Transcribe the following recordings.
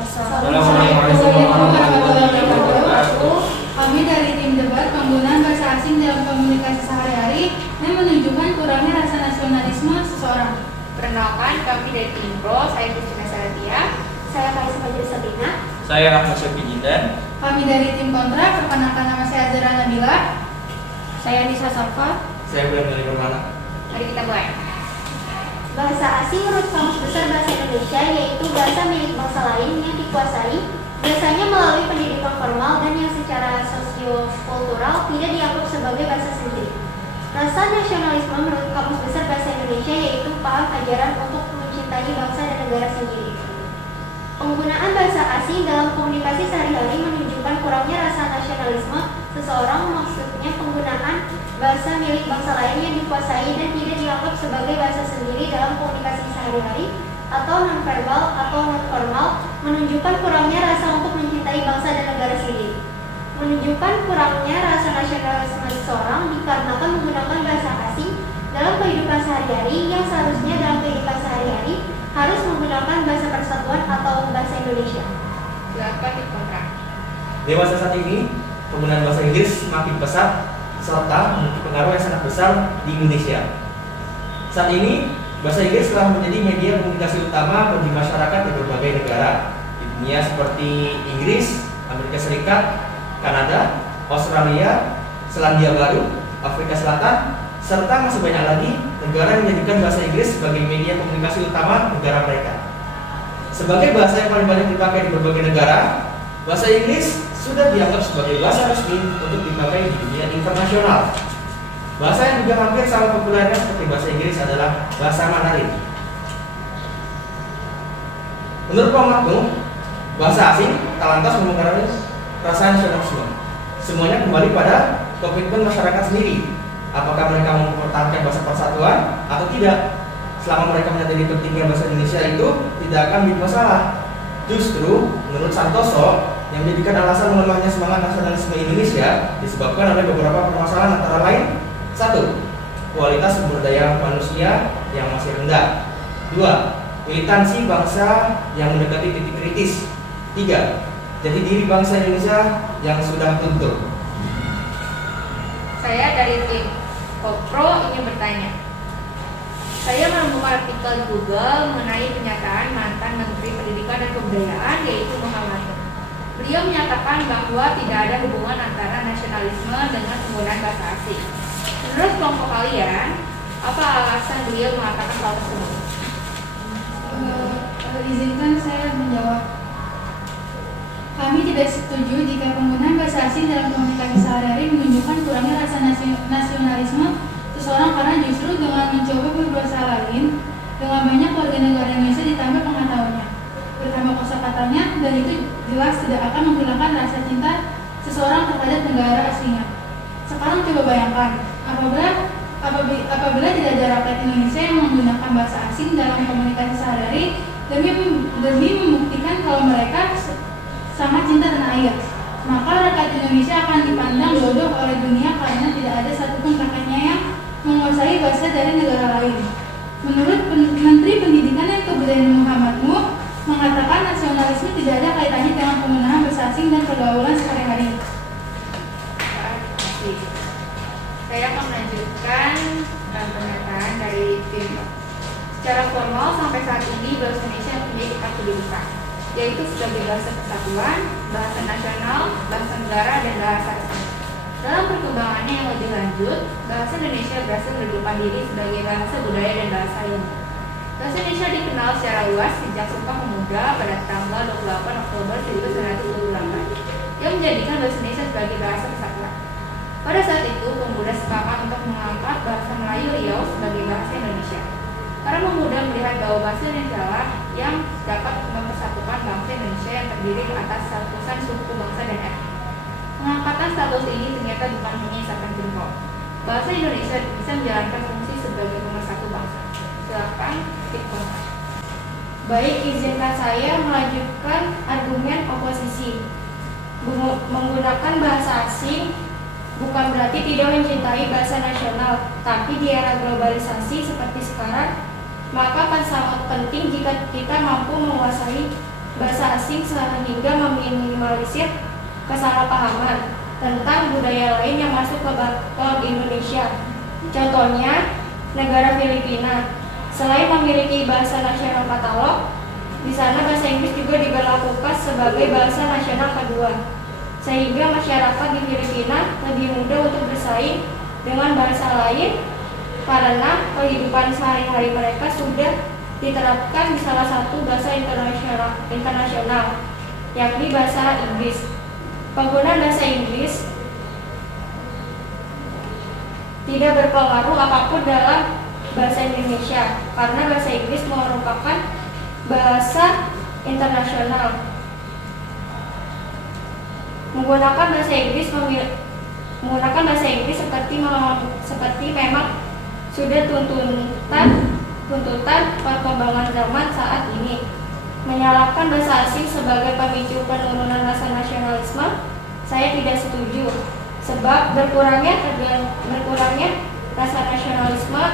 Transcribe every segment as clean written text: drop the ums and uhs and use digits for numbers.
Assalamualaikum warahmatullahi wabarakatuh. Kami dari tim debat penggunaan bahasa asing dalam komunikasi sehari-hari yang menunjukkan kurangnya rasa nasionalisme seseorang. Perkenalkan, kami dari tim Pro, saya Christina Saratia. Saya Kaisa Fajri Sabina. Saya Rahmat Syafi Jindan. Kami dari tim Kontra, perkenalkan nama saya Azra Nabila. Saya Nisa Safa. Saya Bulan dari Permana. Mari kita mulai. Bahasa asing menurut Kamus Besar Bahasa Indonesia yaitu bahasa milik bangsa lain yang dikuasai biasanya melalui pendidikan formal dan yang secara sosio-kultural tidak dianggap sebagai bahasa sendiri. Rasa nasionalisme menurut Kamus Besar Bahasa Indonesia yaitu paham ajaran untuk mencintai bangsa dan negara sendiri. Penggunaan bahasa asing dalam komunikasi sehari-hari menunjukkan kurangnya rasa nasionalisme seseorang, maksudnya penggunaan bahasa milik bangsa lain yang dikuasai dan tidak dianggap sebagai bahasa sendiri dalam komunikasi sehari-hari atau nonverbal atau nonformal menunjukkan kurangnya rasa untuk mencintai bangsa dan negara sendiri. Menunjukkan kurangnya rasa nasionalisme seseorang dikarenakan menggunakan bahasa asing dalam kehidupan sehari-hari yang seharusnya dalam kehidupan sehari-hari harus menggunakan bahasa persatuan atau bahasa Indonesia. Silakan di kontra. Dewasa saat ini, penggunaan bahasa Inggris semakin pesat serta memiliki pengaruh yang sangat besar di Indonesia. Saat ini, bahasa Inggris telah menjadi media komunikasi utama bagi masyarakat di berbagai negara di dunia seperti Inggris, Amerika Serikat, Kanada, Australia, Selandia Baru, Afrika Selatan, serta masih banyak lagi negara yang menjadikan bahasa Inggris sebagai media komunikasi utama negara mereka. Sebagai bahasa yang paling banyak dipakai di berbagai negara, bahasa Inggris sudah dianggap sebagai bahasa resmi untuk dipakai di dunia internasional. Bahasa yang juga hampir sama populernya seperti bahasa Inggris adalah bahasa Mandarin. Menurut Pak Maknu, bahasa asing tak lantas mempengaruhi rasa nasionalisme. Semuanya kembali pada komitmen masyarakat sendiri. Apakah mereka mau mempertahankan bahasa persatuan atau tidak? Selama mereka menyadari pentingnya bahasa Indonesia itu tidak akan menjadi masalah. Justru, menurut Santoso, yang menjadikan alasan melemahnya semangat nasionalisme Indonesia disebabkan oleh beberapa permasalahan antara lain: 1. Kualitas sumber daya manusia yang masih rendah. 2. Militansi bangsa yang mendekati titik kritis. 3. Jati diri bangsa Indonesia yang sudah luntur. Saya dari tim Kopro ingin bertanya. Saya menemukan artikel di Google mengenai pernyataan mantan Menteri Pendidikan dan Kebudayaan yaitu Muhammad Nuh. Beliau menyatakan bahwa tidak ada hubungan antara nasionalisme dengan penggunaan bahasa asing. Menurut kelompok kalian, apa alasan beliau mengatakan hal tersebut? Izinkan saya menjawab. Kami tidak setuju jika penggunaan bahasa asing dalam komunikasi sehari-hari menunjukkan kurangnya rasa nasionalisme seseorang, karena justru dengan mencoba berbahasa lain, dengan banyak warga negara Indonesia ditambah pengetahuannya, bertambah kosakatanya, dan itu jelas tidak akan menghilangkan rasa cinta seseorang terhadap negara aslinya. Sekarang coba bayangkan, apabila tidak ada rakyat Indonesia yang menggunakan bahasa asing dalam komunikasi sehari-hari demi membuktikan kalau mereka sangat cinta tanah air, maka rakyat Indonesia akan dipandang bodoh oleh dunia karena tidak ada satupun rakyatnya yang menguasai bahasa dari negara lain. Menurut Menteri Pendidikan dan Kebudayaan Muhammad Nuh, mengatakan nasionalisme tidak ada kaitannya dengan penggunaan bahasa asing dan pergaulan sehari-hari. Saya akan melanjutkan pernyataan dari tim. Secara formal sampai saat ini bahasa Indonesia mempunyai 4 kedudukan, yaitu sebagai bahasa persatuan, bahasa nasional, bahasa negara, dan bahasa resmi. Dalam perkembangannya yang lebih lanjut, bahasa Indonesia berhasil mendudukan diri sebagai bahasa budaya dan bahasa ilmu. Bahasa Indonesia dikenal secara luas sejak Sumpah Pemuda pada tanggal 28 Oktober 1948 yang menjadikan bahasa Indonesia sebagai bahasa persatuan. Pada saat itu, pemuda sepakat untuk mengangkat bahasa Melayu Riau sebagai bahasa Indonesia. Para pemuda melihat bahwa bahasa Indonesia lah yang dapat mempersatukan bangsa Indonesia yang terdiri atas ratusan suku bangsa dan etnis. Pengangkatan status ini ternyata bukan hanya isapan jempol. Bahasa Indonesia bisa menjalankan fungsi sebagai pemersatu bangsa. Silakan Fikon. Baik, izinkan saya melanjutkan argumen oposisi. Menggunakan bahasa asing bukan berarti tidak mencintai bahasa nasional, tapi di era globalisasi seperti sekarang, maka akan sangat penting jika kita mampu menguasai bahasa asing sehingga meminimalisir kesalahpahaman tentang budaya lain yang masuk ke Indonesia. Contohnya, negara Filipina, selain memiliki bahasa nasional katalog, di sana bahasa Inggris juga diberlakukan sebagai bahasa nasional kedua, sehingga masyarakat di Filipina lebih mudah untuk bersaing dengan bahasa lain karena kehidupan sehari-hari mereka sudah diterapkan di salah satu bahasa internasional, yakni bahasa Inggris. Penggunaan bahasa Inggris tidak berpengaruh apapun dalam bahasa Indonesia karena bahasa Inggris merupakan bahasa internasional. Menggunakan bahasa Inggris seperti memang sudah tuntutan perkembangan zaman saat ini. Menyalahkan bahasa asing sebagai pemicu penurunan rasa nasionalisme, saya tidak setuju. Sebab berkurangnya rasa nasionalisme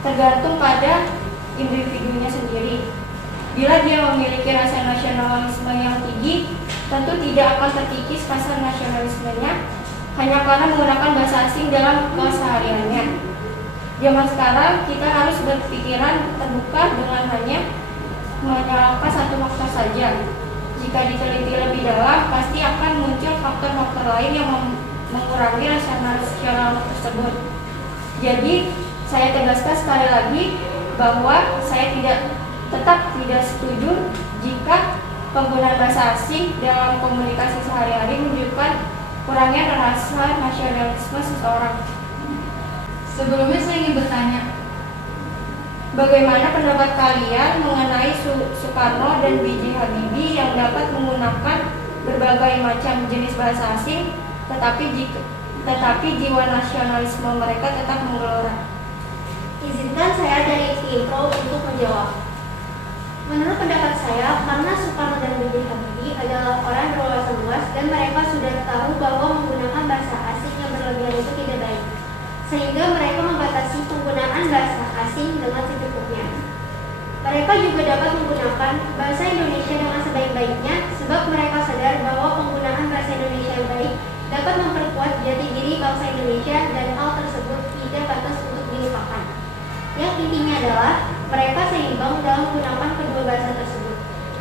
tergantung pada individunya sendiri. Bila dia memiliki rasa nasionalisme yang tinggi, tentu tidak akan terkikis rasa nasionalismenya hanya karena menggunakan bahasa asing dalam kesehariannya. Zaman sekarang kita harus berpikiran terbuka dengan hanya menyalahkan satu faktor saja. Jika diteliti lebih dalam, pasti akan muncul faktor-faktor lain yang mengurangi rasa nasional tersebut. Jadi, saya tegaskan sekali lagi bahwa saya tetap tidak setuju jika penggunaan bahasa asing dalam komunikasi sehari-hari menunjukkan kurangnya rasa nasionalisme seseorang. Sebelumnya saya ingin bertanya, bagaimana pendapat kalian mengenai Soekarno dan B.J. Habibie yang dapat menggunakan berbagai macam jenis bahasa asing, tetapi jiwa nasionalisme mereka tetap menggelora? Izinkan saya dari Impro untuk menjawab. Menurut pendapat saya, karena Soekarno dan B.J. Habibie adalah orang yang berwawasan luas dan mereka sudah tahu bahwa menggunakan bahasa asing yang berlebihan itu tidak baik, sehingga mereka membatasi penggunaan bahasa asing dengan secukupnya. Mereka juga dapat menggunakan bahasa Indonesia dengan sebaik-baiknya sebab mereka sadar bahwa penggunaan bahasa Indonesia yang baik dapat memperkuat jati diri bangsa Indonesia dan hal tersebut tidak pantas untuk dilupakan. Yang intinya adalah mereka seimbang dalam menggunakan kedua bahasa tersebut,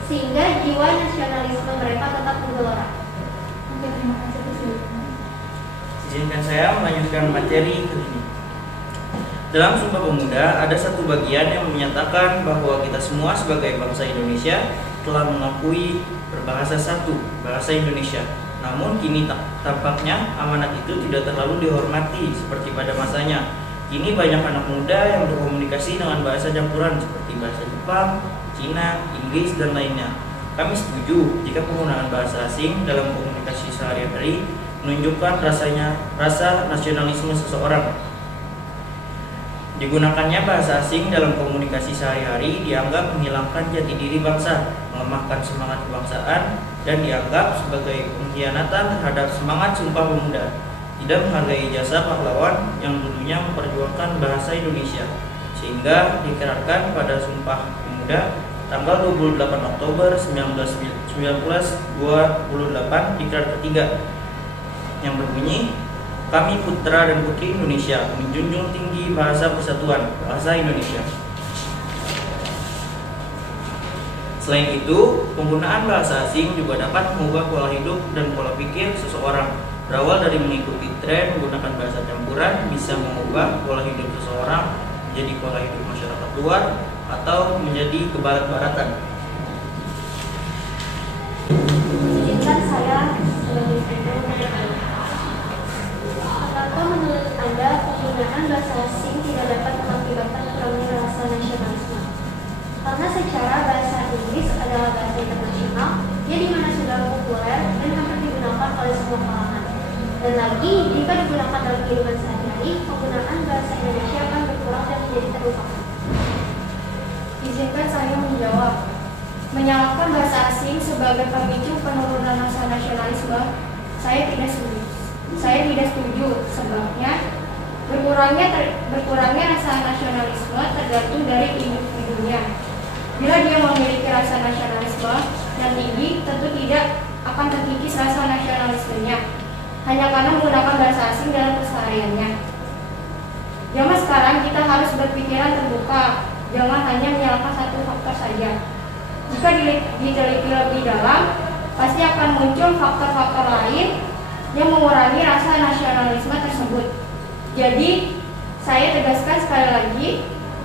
sehingga jiwa nasionalisme mereka tetap menggelora. oke, terima kasih atas jawabannya. Izinkan saya melanjutkan materi ini. Dalam Sumpah Pemuda ada satu bagian yang menyatakan bahwa kita semua sebagai bangsa Indonesia telah mengakui berbahasa satu, bahasa Indonesia. Namun kini tampaknya amanat itu tidak terlalu dihormati seperti pada masanya. Kini banyak anak muda yang berkomunikasi dengan bahasa campuran seperti bahasa Jepang, Cina, Inggris, dan lainnya. Kami setuju jika penggunaan bahasa asing dalam komunikasi sehari-hari menunjukkan rasa nasionalisme seseorang. Digunakannya bahasa asing dalam komunikasi sehari-hari dianggap menghilangkan jati diri bangsa, melemahkan semangat kebangsaan, dan dianggap sebagai pengkhianatan terhadap semangat Sumpah Pemuda. Tidak menghargai jasa pahlawan yang dulunya memperjuangkan bahasa Indonesia, sehingga dikerahkan pada Sumpah Pemuda tanggal 28 Oktober 1928 diklat ketiga yang berbunyi, kami putra dan putri Indonesia menjunjung tinggi bahasa persatuan, bahasa Indonesia. Selain itu, penggunaan bahasa asing juga dapat mengubah pola hidup dan pola pikir seseorang. Berawal dari mengikuti tren menggunakan bahasa campuran bisa mengubah pola hidup seseorang menjadi pola hidup masyarakat luar atau menjadi kebarat-baratan. Izinkan saya sebagai Impro menjawab. Apakah menurut Anda penggunaan bahasa asing tidak dapat mengakibatkan kurangnya rasa nasionalisme? Karena secara bahasa Inggris adalah bahasa internasional, dia dimana sudah populer dan hampir digunakan oleh semua kalangan. Dan lagi, jika digunakan dalam kehidupan sehari-hari, penggunaan bahasa Indonesia akan berkurang dan menjadi terlupakan. Izinkan saya menjawab. Menyalahkan bahasa asing sebagai pemicu penurunan rasa nasionalisme, saya tidak setuju. Sebabnya, berkurangnya rasa nasionalisme tergantung dari individunya. Bila dia memiliki rasa nasionalisme yang tinggi, tentu tidak akan terkikis rasa nasionalismenya hanya karena menggunakan bahasa asing dalam kesehariannya. Zaman sekarang kita harus berpikiran terbuka, jangan hanya menyalahkan satu faktor saja. Jika diteliti lebih dalam, pasti akan muncul faktor-faktor lain yang mengurangi rasa nasionalisme tersebut. Jadi, saya tegaskan sekali lagi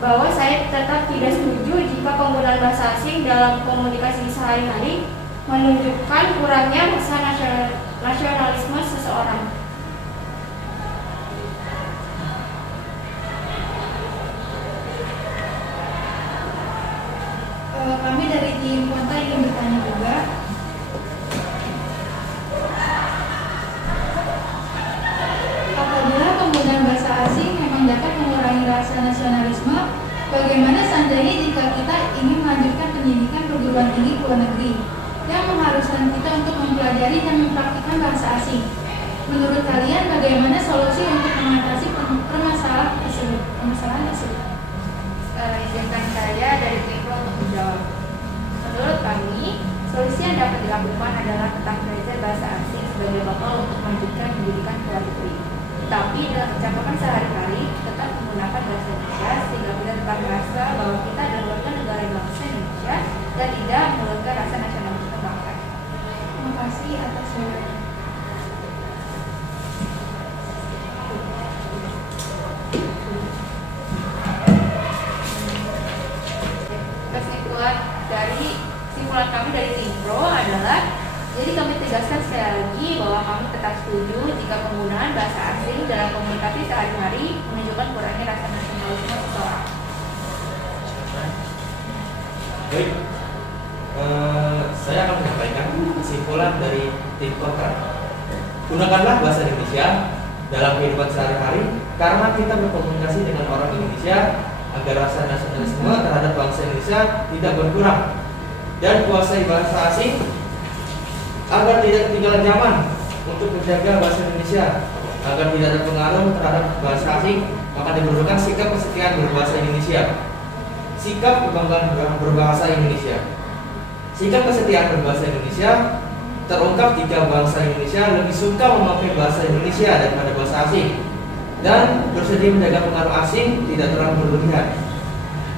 bahwa saya tetap tidak setuju jika penggunaan bahasa asing dalam komunikasi sehari-hari menunjukkan kurangnya rasa nasionalisme seseorang. Kami dari tim Konta ingin bertanya juga. Apabila penggunaan bahasa asing memang dapat mengurangi rasa nasionalisme, bagaimana seandainya jika kita ingin melanjutkan pendidikan perguruan tinggi luar negeri yang mengharuskan kita untuk mempelajari dan mempraktikkan bahasa asing? Menurut kalian bagaimana solusi untuk mengatasi permasalahan tersebut? Izinkan saya dari tim Pro untuk menjawab. Menurut kami, solusi yang dapat dilakukan adalah tetap belajar bahasa asing sebagai bekal untuk melanjutkan pendidikan luar negeri. Tetapi dalam percakapan sehari-hari tetap menggunakan bahasa Indonesia sehingga kita tetap merasa bahwa kita adalah warga negara bangsa Indonesia dan tidak menurunkan rasa nasionalisme bangsa. Terima kasih atas jawabannya. Kesimpulan kami dari tim Pro adalah, jadi kami tegaskan sekali lagi bahwa kami tetap setuju jika penggunaan bahasa asing dalam komunikasi sehari-hari menunjukkan kurangnya rasa nasionalisme seseorang. Baik, saya akan menyampaikan kesimpulan dari tim kontra. Gunakanlah bahasa Indonesia dalam kehidupan sehari-hari karena kita berkomunikasi dengan orang Indonesia agar rasa nasionalisme terhadap bangsa Indonesia tidak berkurang, dan kuasai bahasa asing agar tidak ketinggalan zaman untuk menjaga bahasa Indonesia agar tidak ada pengaruh terhadap bahasa asing. Maka diperlukan sikap kesetiaan berbahasa Indonesia, sikap kebanggaan berbahasa Indonesia. Sikap kesetiaan berbahasa Indonesia terungkap jika bangsa Indonesia lebih suka memakai bahasa Indonesia daripada bahasa asing dan bersedia menjaga pengaruh asing tidak terlalu berlebihan.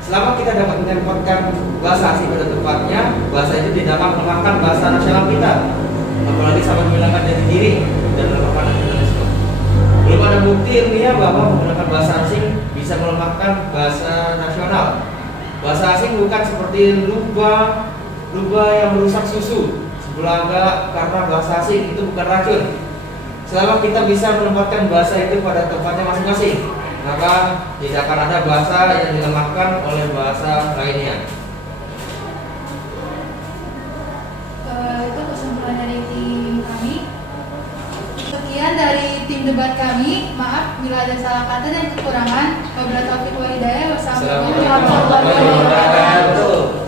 Selama kita dapat menempatkan bahasa asing pada tempatnya, bahasa itu tidak akan melemahkan bahasa nasional kita, apalagi sampai menghilangkan jati diri dan melemahkan nasionalisme. Belum ada bukti ilmiah bahwa menggunakan bahasa asing bisa melemahkan bahasa nasional. Bahasa asing bukan seperti lubang yang merusak susu sebelaga, karena bahasa asing itu bukan racun. Selama kita bisa menempatkan bahasa itu pada tempatnya masing-masing, maka tidak akan ada bahasa yang dilemahkan oleh bahasa lainnya. Itu kesimpulan dari tim kami. Sekian dari tim debat kami. Maaf bila ada salah kata dan kekurangan. Wabillahi taufiq wal hidayah. Wassalamualaikum warahmatullahi wabarakatuh.